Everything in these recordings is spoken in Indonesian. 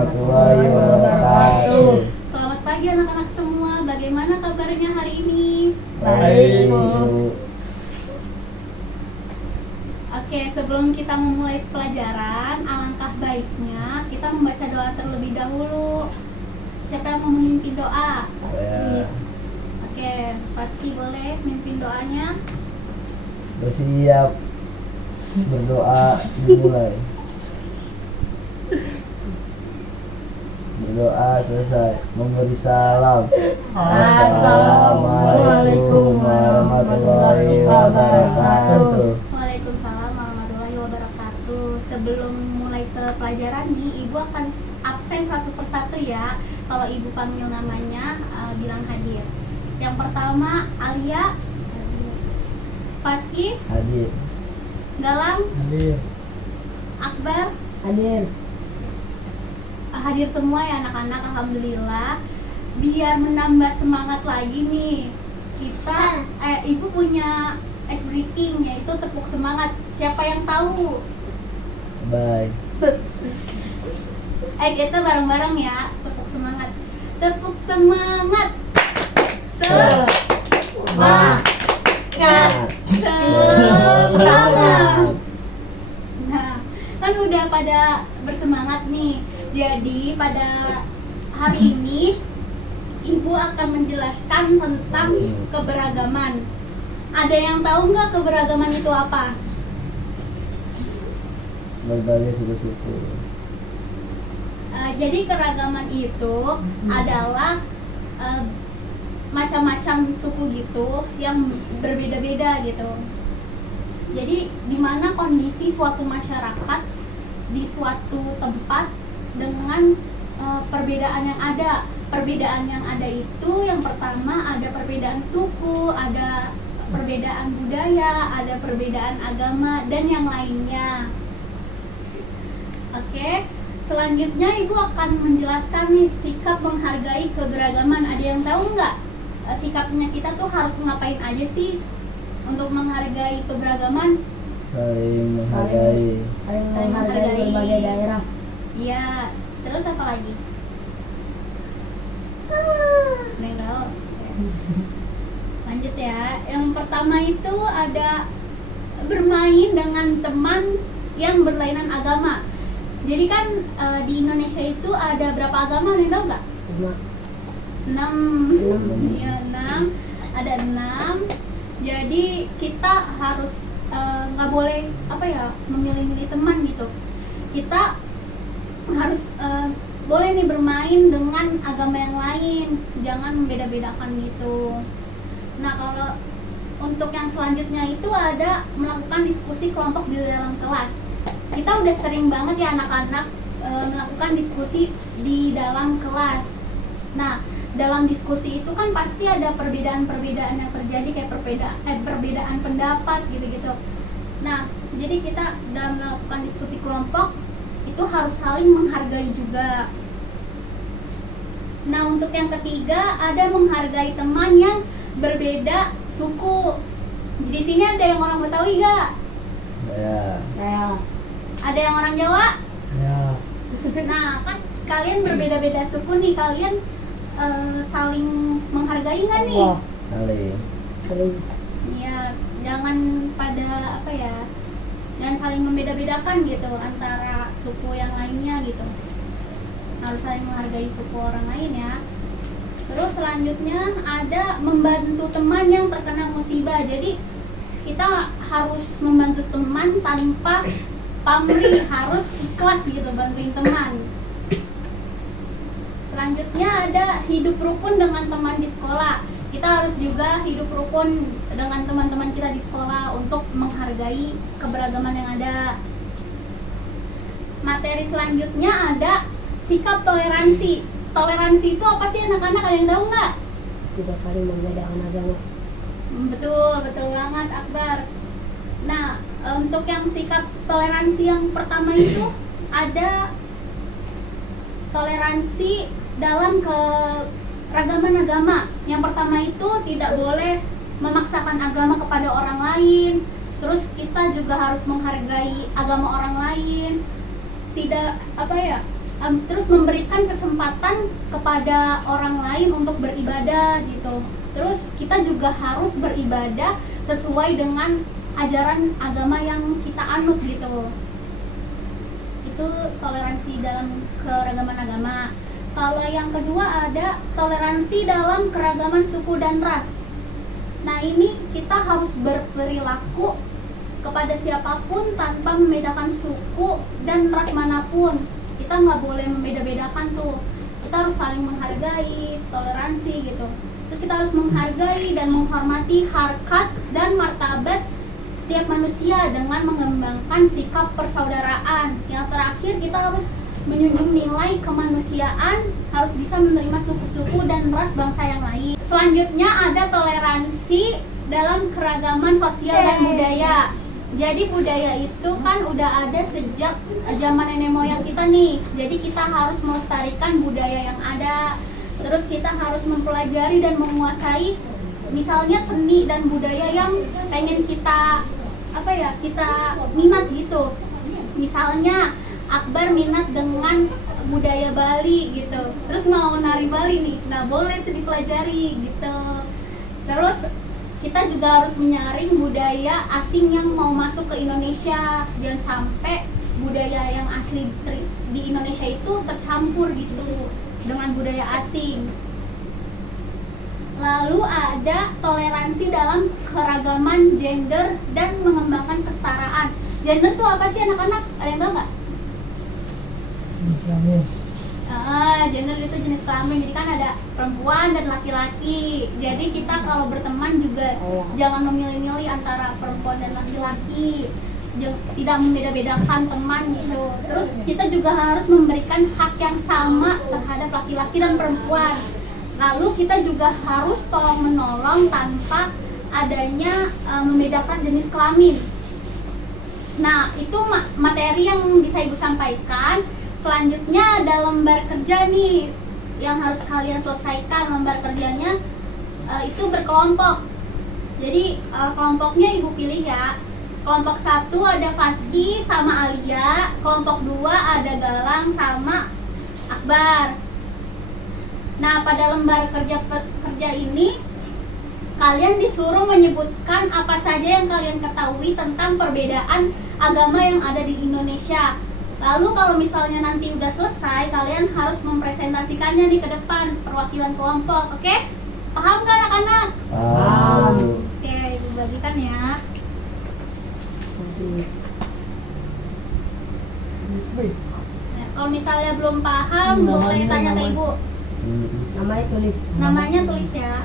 warahmatullahi wabarakatuh. Selamat pagi anak-anak semua. Bagaimana kabarnya hari ini? Baik, Bu. Oke, sebelum kita memulai pelajaran, alangkah baiknya kita membaca doa terlebih dahulu. Siapa yang mau memimpin doa? Ya. Oke, pasti boleh memimpin doanya. Bersiap. Berdoa dimulai. Berdoa selesai. Memberi salam. Assalamualaikum warahmatullahi wabarakatuh. Waalaikumsalam warahmatullahi wabarakatuh. Sebelum mulai ke pelajaran nih, Ibu akan absen satu persatu ya. Kalau Ibu panggil namanya, bilang hadir. Yang pertama, Alia. Faski. Hadir. Galang. Hadir. Akbar. Hadir. Hadir semua ya anak-anak, alhamdulillah. Biar menambah semangat lagi nih, kita Ibu punya ice breaking, yaitu tepuk semangat. Siapa yang tahu? Bye. Kita bareng-bareng ya, tepuk semangat. Tepuk semangat. Semangat. Semangat. Nah, kan udah pada bersemangat nih. Jadi pada hari ini Ibu akan menjelaskan tentang keberagaman. Ada yang tahu nggak keberagaman itu apa? Berbagai suku-suku. Jadi keragaman itu adalah macam-macam suku gitu yang berbeda-beda gitu. Jadi di mana kondisi suatu masyarakat di suatu tempat dengan perbedaan yang ada. Perbedaan yang ada itu yang pertama ada perbedaan suku, ada perbedaan budaya, ada perbedaan agama dan yang lainnya. Oke, selanjutnya Ibu akan menjelaskan nih sikap menghargai keberagaman. Ada yang tahu nggak sikapnya kita tuh harus ngapain aja sih untuk menghargai keberagaman? Saling menghargai. Saling menghargai berbagai daerah. Iya, terus apa lagi? Nggak tahu. Lanjut ya. Yang pertama itu ada bermain dengan teman yang berlainan agama. Jadi kan di Indonesia itu ada berapa agama? Ada yang tahu nggak? 6. Ya, 6. Ada 6. Jadi kita harus nggak boleh memilih-milih teman gitu. Kita harus boleh nih bermain dengan agama yang lain, jangan membeda-bedakan gitu. Nah, kalau untuk yang selanjutnya itu ada melakukan diskusi kelompok di dalam kelas. Kita udah sering banget ya anak-anak melakukan diskusi di dalam kelas. Nah, dalam diskusi itu kan pasti ada perbedaan-perbedaan yang terjadi, kayak perbedaan pendapat gitu-gitu. Nah, jadi kita dalam melakukan diskusi kelompok itu harus saling menghargai juga. Nah, untuk yang ketiga ada menghargai teman yang berbeda suku. Di sini ada yang orang Betawi nggak? Ya. Ada yang orang Jawa? Ya. Nah, kan kalian berbeda-beda suku nih, kalian saling menghargai nggak nih? Saling. Iya, jangan pada jangan saling membeda-bedakan gitu antara suku yang lainnya gitu. Harus saling menghargai suku orang lain ya. Terus selanjutnya ada membantu teman yang terkena musibah. Jadi kita harus membantu teman tanpa pamrih, harus ikhlas gitu bantuin teman. Selanjutnya ada hidup rukun dengan teman di sekolah. Kita harus juga hidup rukun dengan teman-teman kita di sekolah untuk menghargai keberagaman yang ada. Materi selanjutnya ada sikap toleransi. Toleransi itu apa sih anak-anak, ada yang tahu nggak? Tidak saling membedakan agama. Betul banget Akbar. Nah, untuk yang sikap toleransi yang pertama itu ada toleransi dalam keragaman agama. Yang pertama itu tidak boleh memaksakan agama kepada orang lain. Terus kita juga harus menghargai agama orang lain. Tidak terus memberikan kesempatan kepada orang lain untuk beribadah gitu. Terus kita juga harus beribadah sesuai dengan ajaran agama yang kita anut gitu. Itu toleransi dalam keragaman agama. Kalau yang kedua ada toleransi dalam keragaman suku dan ras. Nah ini kita harus berperilaku kepada siapapun tanpa membedakan suku dan ras manapun. Kita nggak boleh membeda-bedakan tuh. Kita harus saling menghargai, toleransi gitu. Terus kita harus menghargai dan menghormati harkat dan martabat setiap manusia dengan mengembangkan sikap persaudaraan. Yang terakhir kita harus menjunjung nilai kemanusiaan, harus bisa menerima suku-suku dan ras bangsa yang lain. Selanjutnya ada toleransi dalam keragaman sosial dan budaya. Jadi budaya itu kan udah ada sejak zaman nenek moyang kita nih. Jadi kita harus melestarikan budaya yang ada. Terus kita harus mempelajari dan menguasai misalnya seni dan budaya yang pengen kita kita minat gitu. Misalnya Akbar minat dengan budaya Bali gitu. Terus mau nari Bali nih. Nah, boleh tuh dipelajari gitu. Terus kita juga harus menyaring budaya asing yang mau masuk ke Indonesia. Jangan sampai budaya yang asli di Indonesia itu tercampur gitu dengan budaya asing. Lalu ada toleransi dalam keragaman gender dan mengembangkan kesetaraan. Gender tuh apa sih anak-anak? Ada yang tahu nggak? Islamin. Gender itu jenis kelamin, jadi kan ada perempuan dan laki-laki. Jadi kita kalau berteman juga jangan memilih-milih antara perempuan dan laki-laki, tidak membeda-bedakan teman gitu. Terus kita juga harus memberikan hak yang sama terhadap laki-laki dan perempuan. Lalu kita juga harus tolong menolong tanpa adanya membedakan jenis kelamin. Nah itu materi yang bisa Ibu sampaikan. Selanjutnya ada lembar kerja nih yang harus kalian selesaikan. Lembar kerjanya itu berkelompok. Jadi kelompoknya Ibu pilih ya. Kelompok 1 ada Faski sama Alia. Kelompok 2 ada Galang sama Akbar. Nah pada lembar kerja ini kalian disuruh menyebutkan apa saja yang kalian ketahui tentang perbedaan agama yang ada di Indonesia. Lalu kalau misalnya nanti udah selesai, kalian harus mempresentasikannya nih ke depan perwakilan kelompok, oke? Paham nggak anak-anak? Paham. Oke, Ibu bagikan ya. Nah, kalau misalnya belum paham, boleh tanya ke Ibu. Namanya tulis. Namanya tulis ya.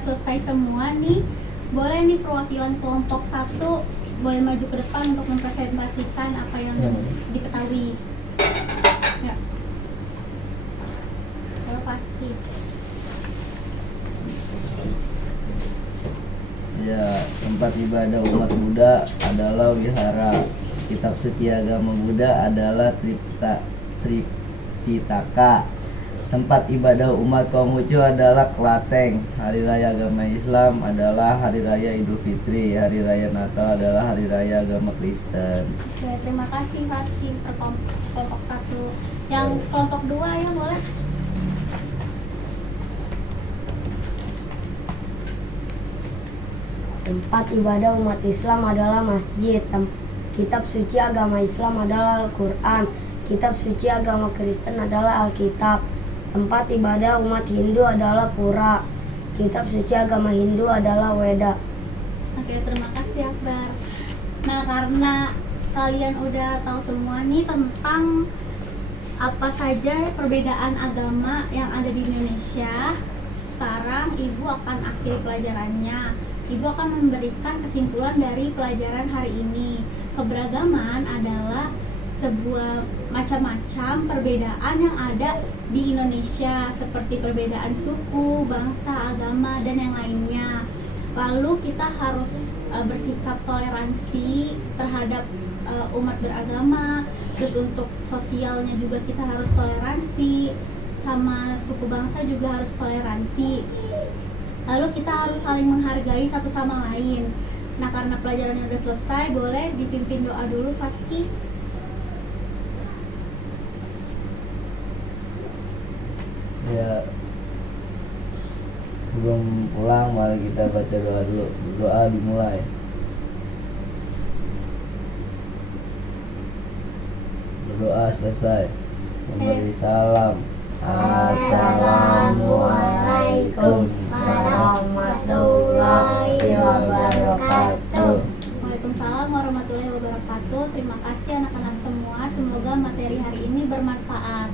Selesai semua nih, boleh nih perwakilan kelompok 1 boleh maju ke depan untuk mempresentasikan apa yang diketahui. Ya. Kalau pasti. Ya, tempat ibadah umat Buddha adalah wihara. Kitab suci agama Buddha adalah Tripitaka. Tempat ibadah umat Konghucu adalah Klateng. Hari raya agama Islam adalah Hari Raya Idul Fitri. Hari raya Natal adalah Hari Raya agama Kristen. Oke, terima kasih Faski kelompok 1. Yang kelompok 2 ya boleh. Tempat ibadah umat Islam adalah masjid. Kitab suci agama Islam adalah Al-Quran. Kitab suci agama Kristen adalah Alkitab. Tempat ibadah umat Hindu adalah Pura. Kitab suci agama Hindu adalah Weda. Oke, terima kasih Akbar. Nah, karena kalian udah tahu semua nih tentang apa saja perbedaan agama yang ada di Indonesia, sekarang Ibu akan akhiri pelajarannya. Ibu akan memberikan kesimpulan dari pelajaran hari ini. Keberagaman adalah sebuah macam-macam perbedaan yang ada di Indonesia, seperti perbedaan suku, bangsa, agama, dan yang lainnya. Lalu kita harus bersikap toleransi terhadap umat beragama. Terus untuk sosialnya juga kita harus toleransi, sama suku bangsa juga harus toleransi. Lalu kita harus saling menghargai satu sama lain. Nah, karena pelajarannya udah selesai, boleh dipimpin doa dulu, Faski. Ya, sebelum pulang mari kita baca doa dulu. Doa dimulai. Berdoa selesai, memberi salam. Assalamualaikum warahmatullahi wabarakatuh. Waalaikumsalam warahmatullahi wabarakatuh. Terima kasih anak-anak semua. Semoga materi hari ini bermanfaat.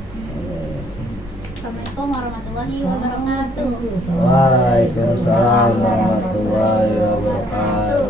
Assalamualaikum warahmatullahi wabarakatuh. Waalaikumsalam warahmatullahi wabarakatuh.